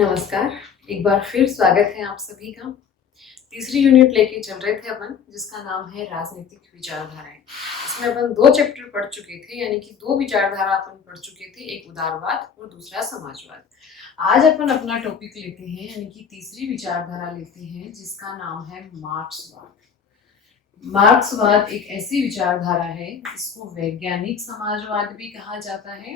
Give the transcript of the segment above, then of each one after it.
नमस्कार। एक बार फिर स्वागत है आप सभी का। तीसरी यूनिट लेके चल रहे थे अपन, जिसका नाम है राजनीतिक विचारधाराएं। इसमें अपन 2 चैप्टर पढ़ चुके थे, यानी कि 2 विचारधारा अपन पढ़ चुके थे, एक उदारवाद और दूसरा समाजवाद। आज अपन अपना टॉपिक लेते हैं, यानी कि तीसरी विचारधारा लेते हैं, जिसका नाम है मार्क्सवाद। मार्क्सवाद एक ऐसी विचारधारा है जिसको वैज्ञानिक समाजवाद भी कहा जाता है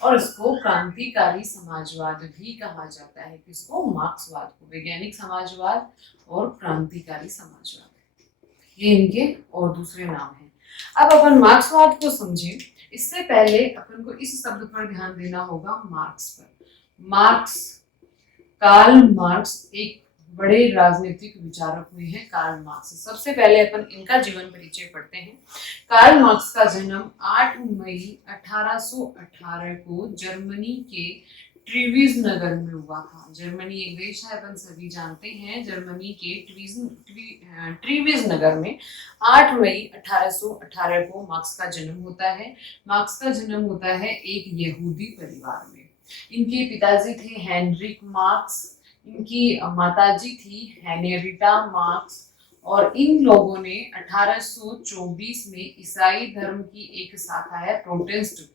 और इसको क्रांतिकारी समाजवाद भी कहा जाता है। किसको? मार्क्सवाद को। वैज्ञानिक समाजवाद और क्रांतिकारी समाजवाद, ये इनके और दूसरे नाम हैं। अब अपन मार्क्सवाद को समझें, इससे पहले अपन को इस शब्द पर ध्यान देना होगा, मार्क्स पर। मार्क्स, कार्ल मार्क्स एक बड़े राजनीतिक विचारक में है। कार्ल मार्क्स, सबसे पहले अपन इनका जीवन परिचय पढ़ते हैं। कार्ल मार्क्स का जन्म 8 मई 1818 को जर्मनी के ट्रीवीज नगर में हुआ था। जर्मनी एक देश है, अपन सभी जानते हैं। जर्मनी के ट्रीवीज नगर में 8 मई 1818 को मार्क्स का जन्म होता है। मार्क्स का जन्म होता है एक यहूदी परिवार में। इनके पिताजी थे हेनरिक मार्क्स, इनकी माताजी थी हेनरिटा मार्क्स, और इन लोगों ने 1824 में ईसाई धर्म की एक शाखा है प्रोटेस्टेंट,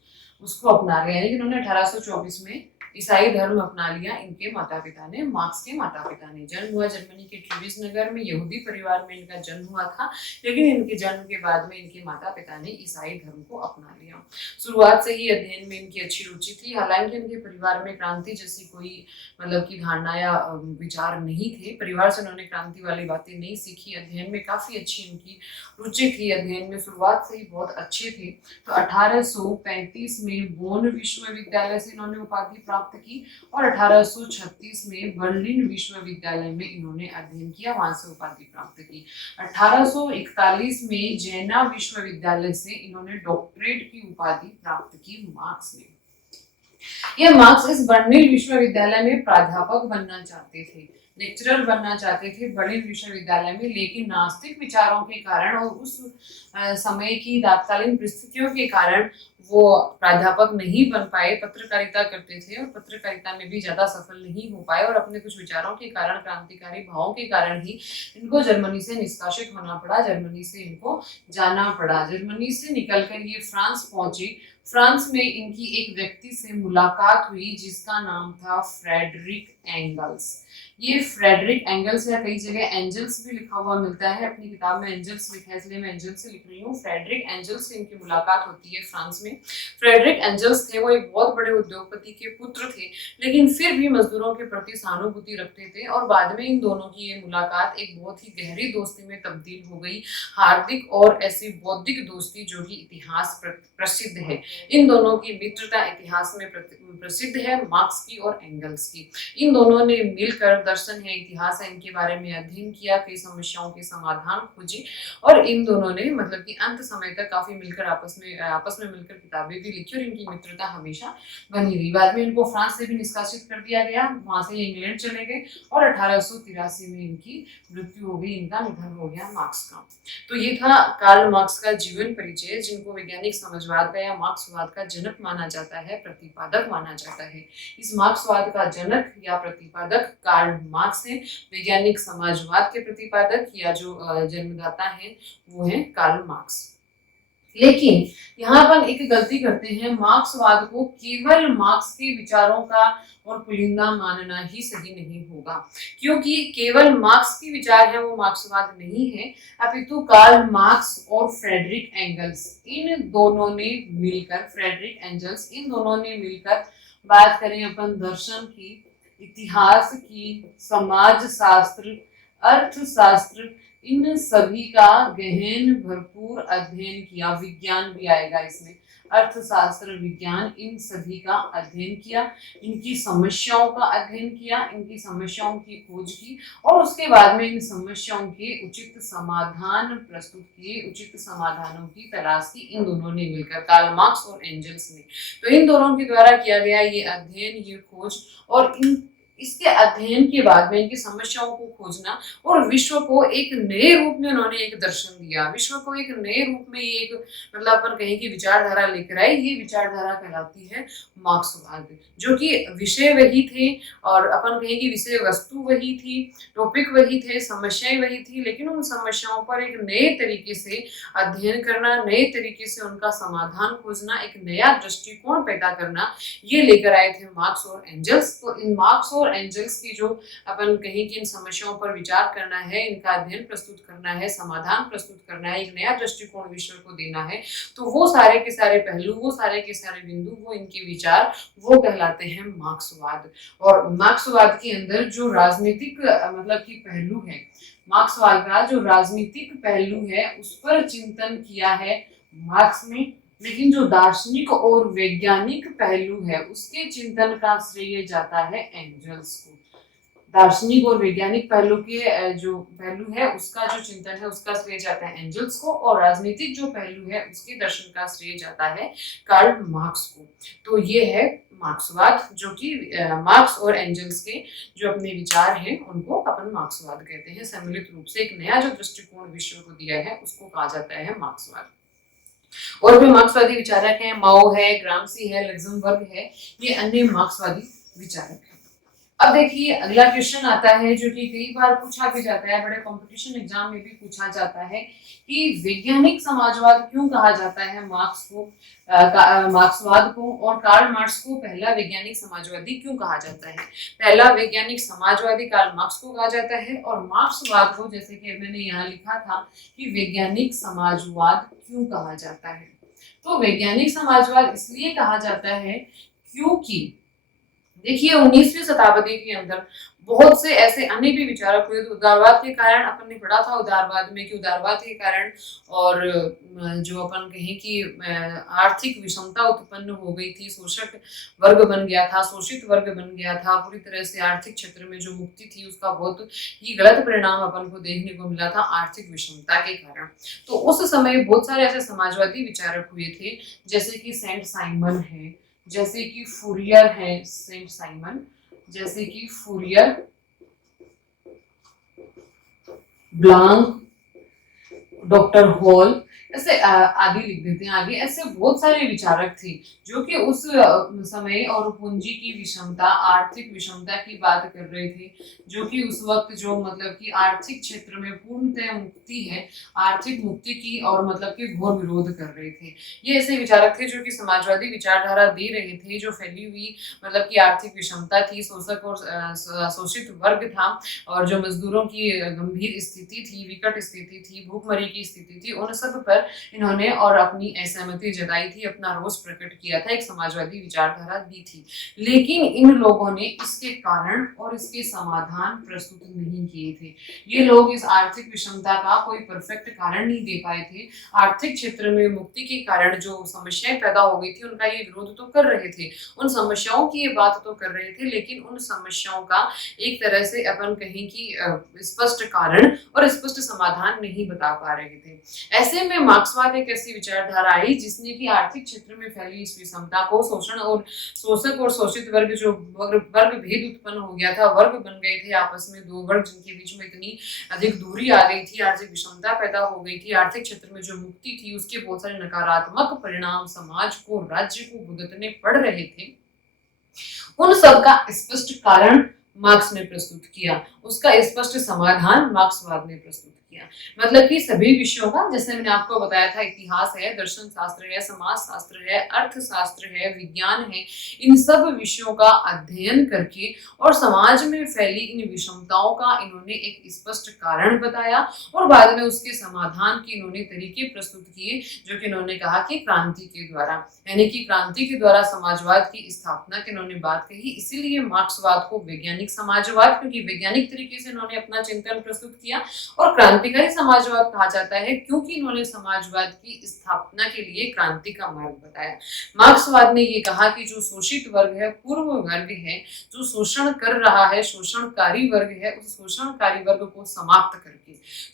उसको अपना लिया। यानी कि उन्होंने 1824 में ईसाई धर्म अपना लिया। इनके माता पिता ने, मार्क्स के माता पिता ने। जन्म हुआ जर्मनी के ट्रीविस नगर में, यहूदी परिवार में इनका जन्म हुआ था, लेकिन इनके जन्म के बाद में इनके माता पिता ने ईसाई धर्म को अपना लिया। शुरुआत से ही अध्ययन में इनकी अच्छी रुचि थी। हालांकि इनके परिवार में क्रांति जैसी कोई मतलब की धारणा या विचार नहीं थे। परिवार से उन्होंने क्रांति वाली बातें नहीं सीखी। अध्ययन में काफी अच्छी इनकी रुचि थी, अध्ययन में शुरुआत से ही बहुत अच्छे थे। तो 1835 में बोन विश्वविद्यालय से इन्होंने उपाधि प्राप्त की और 1836 में बर्लिन विश्वविद्यालय में इन्होंने अध्ययन किया, वहां से उपाधि प्राप्त की। 1841 में जैना विश्वविद्यालय से इन्होंने डॉक्टरेट की उपाधि प्राप्त की मार्क्स ने। यह मार्क्स इस बर्लिन विश्वविद्यालय में प्राध्यापक बनना चाहते थे, लेक्चरर बनना चाहते थे बर्लिन विश्वविद्यालय में, लेकिन नास्तिक विचारों के कारण और उस समय की तात्कालीन परिस्थितियों के कारण वो प्राध्यापक नहीं बन पाए। पत्रकारिता करते थे और पत्रकारिता में भी ज्यादा सफल नहीं हो पाए, और अपने कुछ विचारों के कारण, क्रांतिकारी भावों के कारण ही इनको जर्मनी से निष्कासित होना पड़ा। जर्मनी से इनको जाना पड़ा। जर्मनी से निकलकर ये फ्रांस पहुंचे। फ्रांस में इनकी एक व्यक्ति से मुलाकात हुई जिसका नाम था फ्रेडरिक एंगल्स। ये फ्रेडरिक एंगल्स, या कई जगह एंजल्स भी लिखा हुआ मिलता है, अपनी किताब में एंजल्स लिखा है इसलिए मैं एंजल्स से लिख रही हूँ। फ्रेडरिक एंजल्स से इनकी मुलाकात होती है फ्रांस में। फ्रेडरिक एंजल्स थे, वो एक बहुत बड़े उद्योगपति के पुत्र थे, लेकिन फिर भी मजदूरों के प्रति सहानुभूति रखते थे, और बाद में इन दोनों की ये मुलाकात एक बहुत ही गहरी दोस्ती में तब्दील हो गई। हार्दिक और ऐसी बौद्धिक दोस्ती जो कि इतिहास प्रसिद्ध है। इन दोनों की मित्रता इतिहास में प्रसिद्ध है, मार्क्स की और एंगल्स की। इन दोनों ने मिलकर, दर्शन है, इतिहास है, इनके बारे में अध्ययन किया, कई समस्याओं के समाधान खोजे, और इन दोनों ने मतलब कि अंत समय तक काफी मिलकर आपस में मिलकर किताबें भी लिखी, और इनकी मित्रता हमेशा बनी रही। बाद में इनको फ्रांस से भी निष्कासित कर दिया गया, वहां से इंग्लैंड चले गए, और 1883 में इनकी मृत्यु हो गई, इनका निधन हो गया मार्क्स का। तो ये था कार्ल मार्क्स का जीवन परिचय, जिनको वैज्ञानिक समाजवाद का या मार्क्सवाद का जनक माना जाता है, प्रतिपादक माना जाता है। इस मार्क्सवाद का जनक या प्रतिपादक कार्ल मार्क्स है। वैज्ञानिक समाजवाद के प्रतिपादक या जो जन्मदाता है वो है कार्ल मार्क्स। लेकिन यहाँ पर एक गलती करते हैं, मार्क्सवाद को केवल मार्क्स के विचारों का और पुलिंदा मानना ही सही नहीं होगा, क्योंकि केवल मार्क्स के विचार है वो मार्क्सवाद नहीं है, अपितु कार्ल मार्क्स और फ्रेडरिक एंगल्स, इन दोनों ने मिलकर, फ्रेडरिक एंगल्स इन दोनों ने मिलकर, बात करें अपन दर्शन की, इतिहास की, समाज शास्त्र, अर्थशास्त्र, इन सभी का गहन भरपूर अध्ययन किया। विज्ञान भी आएगा इसमें, अर्थशास्त्र, विज्ञान, इन सभी का अध्ययन किया, इनकी समस्याओं का अध्ययन किया, इनकी समस्याओं की खोज की, और उसके बाद में इन समस्याओं के उचित समाधान प्रस्तुत किए, उचित समाधानों की तलाश की इन दोनों ने मिलकर, कार्ल मार्क्स और एंजल्स ने। तो इन दोनों के द्वारा किया गया ये अध्ययन, ये खोज, और इसके अध्ययन के बाद में इनकी समस्याओं को खोजना और विश्व को एक नए रूप में उन्होंने एक दर्शन दिया, विश्व को एक नए रूप में एक मतलब अपन कहें कि विचारधारा लेकर आए। ये विचारधारा कहलाती है मार्क्सवाद, जो कि विषय वही थे और अपन कहें कि विषय वस्तु वही थी, टॉपिक वही थे, समस्याएं वही थी, लेकिन उन समस्याओं पर एक नए तरीके से अध्ययन करना, नए तरीके से उनका समाधान खोजना, एक नया दृष्टिकोण पैदा करना, ये लेकर आए थे मार्क्स और एंजल्स। तो इन मार्क्स और एंजल्स की जो अपन कहें कि इन समस्याओं पर विचार करना है, इनका अध्ययन प्रस्तुत करना है, समाधान प्रस्तुत करना है, एक नया दृष्टिकोण विश्व को देना है, तो वो सारे के सारे पहलू, वो सारे के सारे बिंदु, वो इनके विचार, वो कहलाते हैं मार्क्सवाद। और मार्क्सवाद के अंदर जो राजनीतिक मतलब की पहलू है, मार्क्सवाद का जो राजनीतिक पहलू है उस पर चिंतन किया है मार्क्स ने, लेकिन जो दार्शनिक और वैज्ञानिक पहलू है उसके चिंतन का श्रेय जाता है एंजल्स को। दार्शनिक और वैज्ञानिक पहलू के जो पहलू है उसका जो चिंतन है उसका श्रेय जाता है एंजल्स को, और राजनीतिक जो पहलू है उसके दर्शन का श्रेय जाता है कार्ल मार्क्स को। तो ये है मार्क्सवाद, जो कि मार्क्स और एंजल्स के जो अपने विचार हैं उनको अपन मार्क्सवाद कहते हैं। सम्मिलित रूप से एक नया जो दृष्टिकोण विश्व को दिया है उसको कहा जाता है मार्क्सवाद। और भी मार्क्सवादी विचारक हैं, माओ है, ग्रामसी है, लग्जमबर्ग है, ये अन्य मार्क्सवादी विचारक हैं। अब देखिए अगला क्वेश्चन आता है जो कि कई बार पूछा भी जाता है, बड़े कंपटीशन एग्जाम में भी पूछा जाता है कि वैज्ञानिक समाजवाद क्यों कहा जाता है मार्क्स को, मार्क्सवाद को, और कार्ल मार्क्स को पहला वैज्ञानिक समाजवादी क्यों कहा जाता है। पहला वैज्ञानिक समाजवादी कार्ल मार्क्स को कहा जाता है, और मार्क्सवाद को जैसे कि मैंने यहाँ लिखा था कि वैज्ञानिक समाजवाद क्यों कहा जाता है। तो वैज्ञानिक समाजवाद इसलिए कहा जाता है क्योंकि देखिए 19वीं शताब्दी के अंदर बहुत से ऐसे अन्य भी विचारक हुए। तो उदारवाद के कारण अपन ने पढ़ा था उदारवाद में कि उदारवाद के कारण और जो अपन कहें कि आर्थिक विषमता उत्पन्न हो गई थी, शोषक वर्ग बन गया था, शोषित वर्ग बन गया था, पूरी तरह से आर्थिक क्षेत्र में जो मुक्ति थी उसका बहुत ही गलत परिणाम अपन को देखने को मिला था आर्थिक विषमता के कारण। तो उस समय बहुत सारे ऐसे समाजवादी विचारक हुए थे, जैसे कि सेंट साइमन है, जैसे कि फूरियर है, सेंट साइमन, जैसे कि फूरियर, ब्लांक, डॉक्टर हॉल, ऐसे आदि लिख देते हैं आगे। ऐसे बहुत सारे विचारक थे जो कि उस समय और पूंजी की विषमता, आर्थिक विषमता की बात कर रहे थे, जो कि उस वक्त जो मतलब कि आर्थिक क्षेत्र में पूर्णतः मुक्ति है, आर्थिक मुक्ति की और मतलब कि घोर विरोध कर रहे थे। ये ऐसे विचारक थे जो कि समाजवादी विचारधारा दे रहे थे, जो फैली हुई मतलब कि आर्थिक विषमता थी, शोषक और शोषित वर्ग था, और जो मजदूरों की गंभीर स्थिति थी, विकट स्थिति थी, भूखमरी की स्थिति थी, उन सब पर इन्होंने और अपनी असहमति जताई थी, अपना रोष प्रकट किया था, एक समाजवादी विचारधारा दी थी। लेकिन इन लोगों ने इसके कारण और इसके समाधान प्रस्तुत नहीं किए थे। ये लोग इस आर्थिक विषमता का कोई परफेक्ट कारण नहीं दे पाए थे। आर्थिक क्षेत्र में मुक्ति के कारण जो समस्याएं पैदा हो गई थी उनका ये विरोध तो कर रहे थे, उन समस्याओं की ये बात तो कर रहे थे, लेकिन उन समस्याओं का एक तरह से अपन कहें कि स्पष्ट कारण और स्पष्ट समाधान नहीं बता पा रहे थे। ऐसे में मार्क्सवाद एक ऐसी विचारधारा आई जिसने कि आर्थिक क्षेत्र में फैली इस विषमता को, शोषण और शोषक और शोषित वर्ग जो वर्ग भेद उत्पन्न हो गया था, वर्ग बन गए थे आपस में, दो वर्ग जिनके बीच में इतनी अधिक दूरी आ गई थी, आर्थिक विषमता पैदा हो गई थी, आर्थिक क्षेत्र में जो मुक्ति थी उसके बहुत सारे नकारात्मक परिणाम समाज को, राज्य को भुगतने पड़ रहे थे। उन सब का स्पष्ट कारण मार्क्स ने प्रस्तुत किया, उसका स्पष्ट समाधान मार्क्सवाद ने प्रस्तुत किया। मतलब कि सभी विषयों का, जैसे मैंने आपको बताया था, इतिहास है, दर्शन शास्त्र है, समाज शास्त्र है, अर्थशास्त्र है, विज्ञान है, इन सब विषयों का अध्ययन करके और समाज में फैली इन विषमताओं का इन्होंने एक स्पष्ट कारण बताया और बाद में उसके समाधान के इन्होंने तरीके प्रस्तुत किए, जो कि इन्होंने कहा कि क्रांति के द्वारा, यानी कि क्रांति के द्वारा समाजवाद की स्थापना की इन्होंने बात कही। इसीलिए मार्क्सवाद को वैज्ञानिक समाजवाद, क्योंकि वैज्ञानिक तरीके से इन्होंने अपना चिंतन प्रस्तुत किया, और क्रांति क्रांतिकारी समाजवाद कहा जाता है क्योंकि इन्होंने समाजवाद की स्थापना के लिए क्रांति का मार्ग बताया। मार्क्सवाद ने ये कहा कि जो शोषित वर्ग है, पूर्व वर्ग है, जो शोषण कर रहा है, शोषणकारी वर्ग है, उस शोषणकारी वर्ग को समाप्त करके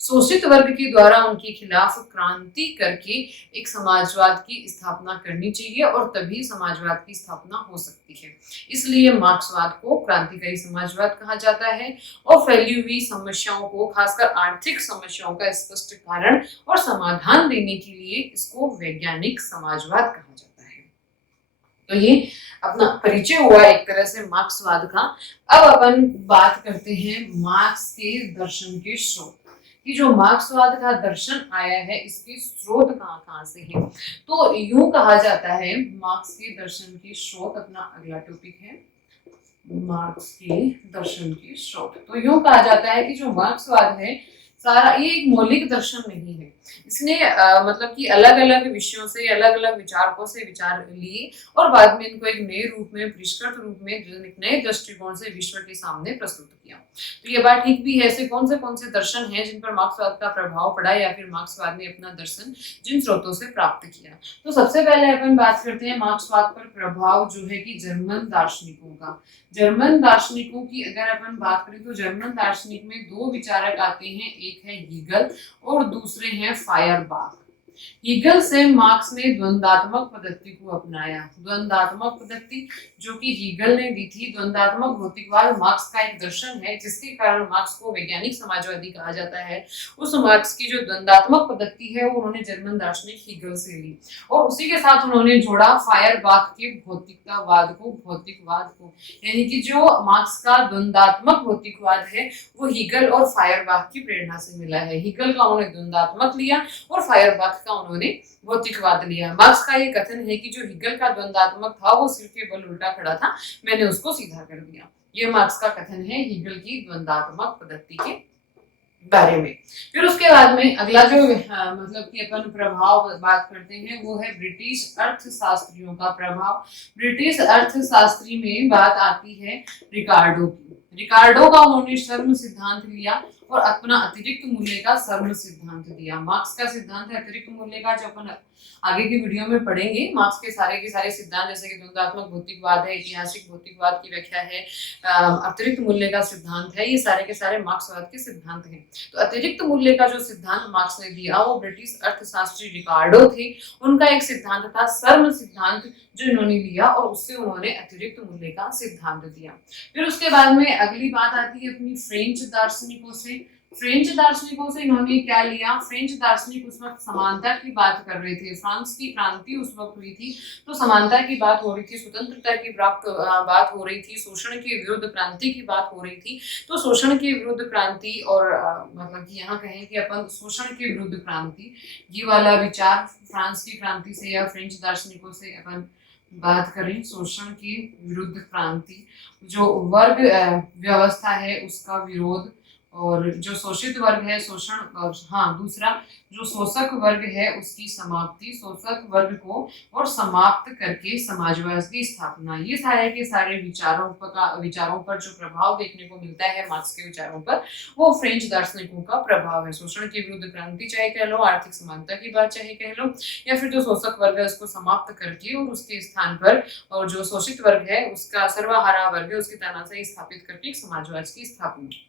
शोषित वर्ग के द्वारा उनके खिलाफ क्रांति करके एक समाजवाद की स्थापना करनी चाहिए और तभी समाजवाद की स्थापना हो सकती है। इसलिए मार्क्सवाद को क्रांतिकारी समाजवाद कहा जाता है और फैली हुई समस्याओं को, खासकर आर्थिक समस्याओं का स्पष्ट कारण और समाधान देने के लिए इसको वैज्ञानिक समाजवाद कहा जाता है। तो ये अपना परिचय हुआ एक तरह से मार्क्सवाद का। अब अपन बात करते हैं मार्क्स के दर्शन के स्रोत कि जो मार्क्सवाद का दर्शन आया है इसके स्रोत कहाँ कहाँ से है। तो यूं कहा जाता है मार्क्स के दर्शन के स्रोत, अपना अगला टॉपिक है मार्क्स के दर्शन के स्रोत। तो यूं कहा जाता है कि जो मार्क्सवाद है सारा ये एक मौलिक दर्शन नहीं है। इसने मतलब कि अलग अलग विषयों से, अलग अलग विचारकों से विचार लिए और बाद में इनको एक नए रूप में, परिष्कृत रूप में, एक नए दृष्टिकोण से विश्व के सामने प्रस्तुत किया। तो ये बात ठीक भी है। ऐसे कौन से दर्शन हैं जिन पर मार्क्सवाद का प्रभाव पड़ा या फिर मार्क्सवाद ने अपना दर्शन जिन स्रोतों से प्राप्त किया। तो सबसे पहले अपन बात करते हैं मार्क्सवाद पर प्रभाव जो है कि जर्मन दार्शनिकों का। जर्मन दार्शनिकों की अगर अपन बात करें तो जर्मन दार्शनिक में दो विचारक आते हैं, एक है हीगल और दूसरे हैं फायरबाख। हीगल से मार्क्स ने द्वंद्वात्मक पद्धति को अपनाया। द्वंद्वात्मक पद्धति जो कि हीगल ने दी थी, द्वंद्वात्मक भौतिकवाद मार्क्स का एक दर्शन है जिसके कारण मार्क्स को वैज्ञानिक समाजवादी कहा जाता है। उस मार्क्स की जो द्वंद्वात्मक पद्धति है वो उन्होंने जर्मन दार्शनिक हीगल से ली और उसी के साथ उन्होंने जोड़ा फायरबाख के भौतिकतावाद को, भौतिकवाद को। यानी कि जो मार्क्स का द्वंद्वात्मक भौतिकवाद है वो हीगल और फायरबाख की प्रेरणा से मिला है। हीगल का उन्होंने द्वंद्वात्मक लिया और फायरबाख का उन्होंने भौतिकवाद लिया। मार्क्स का ये कथन है कि जो हीगल का द्वंद्वात्मक था वो सिर के बल उल्टा खड़ा था, मैंने उसको सीधा कर दिया। ये मार्क्स का कथन है हीगल की द्वंद्वात्मक पद्धति के बारे में। फिर उसके बाद में अगला जो मतलब कि अपन प्रभाव बात करते हैं वो है ब्रिटिश अर्थशास्त्रियों का प्रभाव। ब्रिटिश अर्थशास्त्री में बात आती है रिकार्डो की। रिकार्डो का उन्होंने श्रम सिद्धांत लिया और अपना अतिरिक्त मूल्य का श्रम सिद्धांत दिया। मार्क्स का सिद्धांत है अतिरिक्त मूल्य का, जो अपन आगे की वीडियो में पढ़ेंगे। मार्क्स के सारे सिद्धांत जैसे कि द्वंद्वात्मक भौतिकवाद है, ऐतिहासिक भौतिकवाद की व्याख्या है, अतिरिक्त मूल्य का सिद्धांत है, ये सारे के सारे मार्क्सवाद के सिद्धांत हैं। तो अतिरिक्त मूल्य का जो सिद्धांत मार्क्स ने दिया वो ब्रिटिश अर्थशास्त्री रिकार्डो थे, उनका एक सिद्धांत था श्रम सिद्धांत जो इन्होंने लिया और उससे उन्होंने अतिरिक्त मूल्य का सिद्धांत दिया। फिर उसके बाद में अगली बात आती है अपनी फ्रेंच दार्शनिकों से। फ्रेंच दार्शनिकों से इन्होंने क्या लिया, फ्रेंच दार्शनिक उस वक्त समानता की बात कर रहे थे। फ्रांस की क्रांति उस वक्त हुई थी तो समानता की बात हो रही थी, स्वतंत्रता की बात हो रही थी, शोषण के विरुद्ध क्रांति की बात हो रही थी। तो शोषण के विरुद्ध क्रांति और मतलब कि यहाँ कहें कि अपन शोषण के विरुद्ध क्रांति, ये वाला विचार फ्रांस की क्रांति से या फ्रेंच दार्शनिकों से अपन बात करें। शोषण के विरुद्ध क्रांति, जो वर्ग व्यवस्था है उसका विरोध, और जो शोषित वर्ग है शोषण, और दूसरा जो शोषक वर्ग है उसकी समाप्ति, शोषक वर्ग को और समाप्त करके समाजवाद की स्थापना। ये सारे के सारे विचारों पर जो प्रभाव देखने को मिलता है मार्क्स के विचारों पर, वो फ्रेंच दार्शनिकों का प्रभाव है। शोषण के विरुद्ध क्रांति चाहे कह लो, आर्थिक समानता की बात चाहे कह लो, या फिर जो शोषक वर्ग है उसको समाप्त करके और उसके स्थान पर और जो शोषित वर्ग है उसका सर्वहारा वर्ग है उसकी तानाशाही स्थापित करके समाजवाद की स्थापना।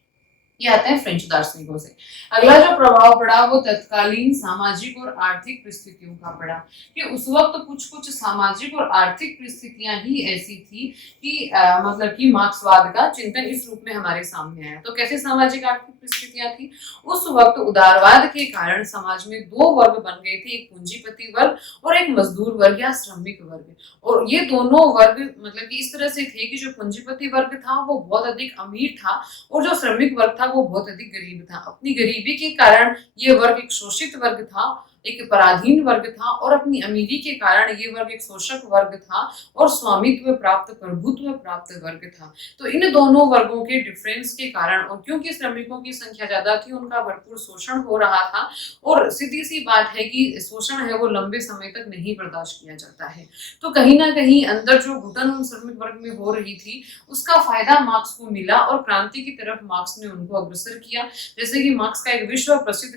ये आते हैं फ्रेंच दार्शनिकों से। अगला जो प्रभाव पड़ा वो तत्कालीन सामाजिक और आर्थिक परिस्थितियों का पड़ा कि उस वक्त कुछ सामाजिक और आर्थिक परिस्थितियां ही ऐसी थी कि मतलब कि मार्क्सवाद का चिंतन इस रूप में हमारे सामने आया। तो कैसे सामाजिक आर्थिक परिस्थितियां थी उस वक्त? उदारवाद के कारण समाज में दो वर्ग बन गए थे, एक पूंजीपति वर्ग और एक मजदूर वर्ग या श्रमिक वर्ग। और ये दोनों वर्ग मतलब कि इस तरह से थे कि जो पूंजीपति वर्ग था वो बहुत अधिक अमीर था और जो श्रमिक वर्ग था वो बहुत अधिक गरीब था। अपनी गरीबी के कारण ये वर्ग एक शोषित वर्ग था, एक पराधीन वर्ग था और अपनी अमीरी के कारण ये वर्ग एक शोषक वर्ग था और स्वामित्व प्राप्त, प्रभुत्व प्राप्त वर्ग था। तो इन दोनों वर्गों के डिफरेंस के कारण और क्योंकि श्रमिकों की संख्या ज्यादा थी, उनका भरपूर शोषण हो रहा था और सीधी सी बात है कि शोषण है वो लंबे समय तक नहीं बर्दाश्त किया जाता है। तो कहीं ना कहीं अंदर जो घुटन श्रमिक वर्ग में हो रही थी उसका फायदा मार्क्स को मिला और क्रांति की तरफ मार्क्स ने उनको अग्रसर किया। जैसे कि मार्क्स का एक विश्व प्रसिद्ध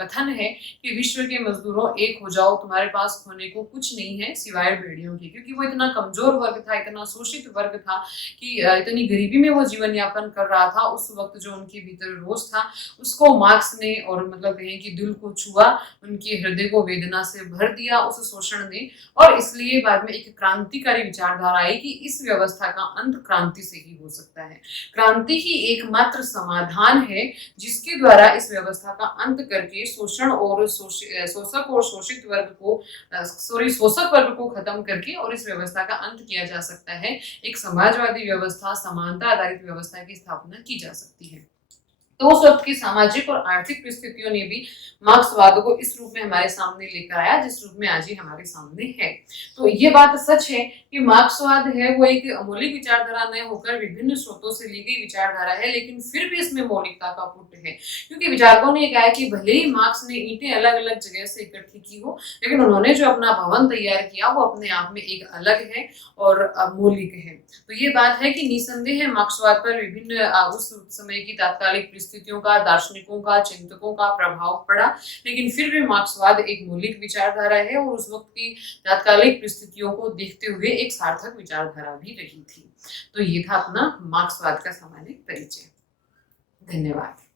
कथन है कि विश्व के मजदूरों एक हो जाओ, तुम्हारे पास खोने को कुछ नहीं है सिवाय बेड़ियों के। क्योंकि वो इतना कमजोर वर्ग था, इतना शोषित वर्ग था कि इतनी गरीबी में वो जीवन यापन कर रहा था। उस वक्त जो उनके भीतर रोष था उसको मार्क्स ने और मतलब कहें कि दिल को छुआ, उनके हृदय को वेदना से भर दिया उस शोषण ने। और इसलिए बाद में एक क्रांतिकारी विचारधारा आई कि इस व्यवस्था का अंत क्रांति से ही हो सकता है। क्रांति ही एकमात्र समाधान है जिसके द्वारा इस व्यवस्था का अंत करके शोषण और शोषक और शोषित वर्ग को शोषक वर्ग को खत्म करके और इस व्यवस्था का अंत किया जा सकता है। एक समाजवादी व्यवस्था, समानता आधारित व्यवस्था की स्थापना की जा सकती है। तो उस वक्त की सामाजिक और आर्थिक परिस्थितियों ने भी मार्क्सवाद को इस रूप में हमारे सामने लेकर आया जिस रूप में आज ही हमारे सामने है। तो ये बात सच है कि मार्क्सवाद है वो एक मौलिक विचारधारा न होकर विभिन्न स्रोतों से ली गई विचारधारा है, लेकिन फिर भी इसमें मौलिकता का पुट है। क्योंकि विचारकों ने कहा कि भले ही मार्क्स ने ईंटें अलग अलग जगह से इकट्ठी की हो, लेकिन उन्होंने जो अपना भवन तैयार किया वो अपने आप में एक अलग है और मौलिक है। तो ये बात है कि निसंदेह मार्क्सवाद पर विभिन्न उस समय की तात्कालिक परिस्थितियों का, दार्शनिकों का, चिंतकों का प्रभाव पड़ा, लेकिन फिर भी मार्क्सवाद एक मौलिक विचारधारा है और उस वक्त की तात्कालिक परिस्थितियों को देखते हुए एक सार्थक विचारधारा भी रही थी। तो ये था अपना मार्क्सवाद का सामान्य परिचय। धन्यवाद।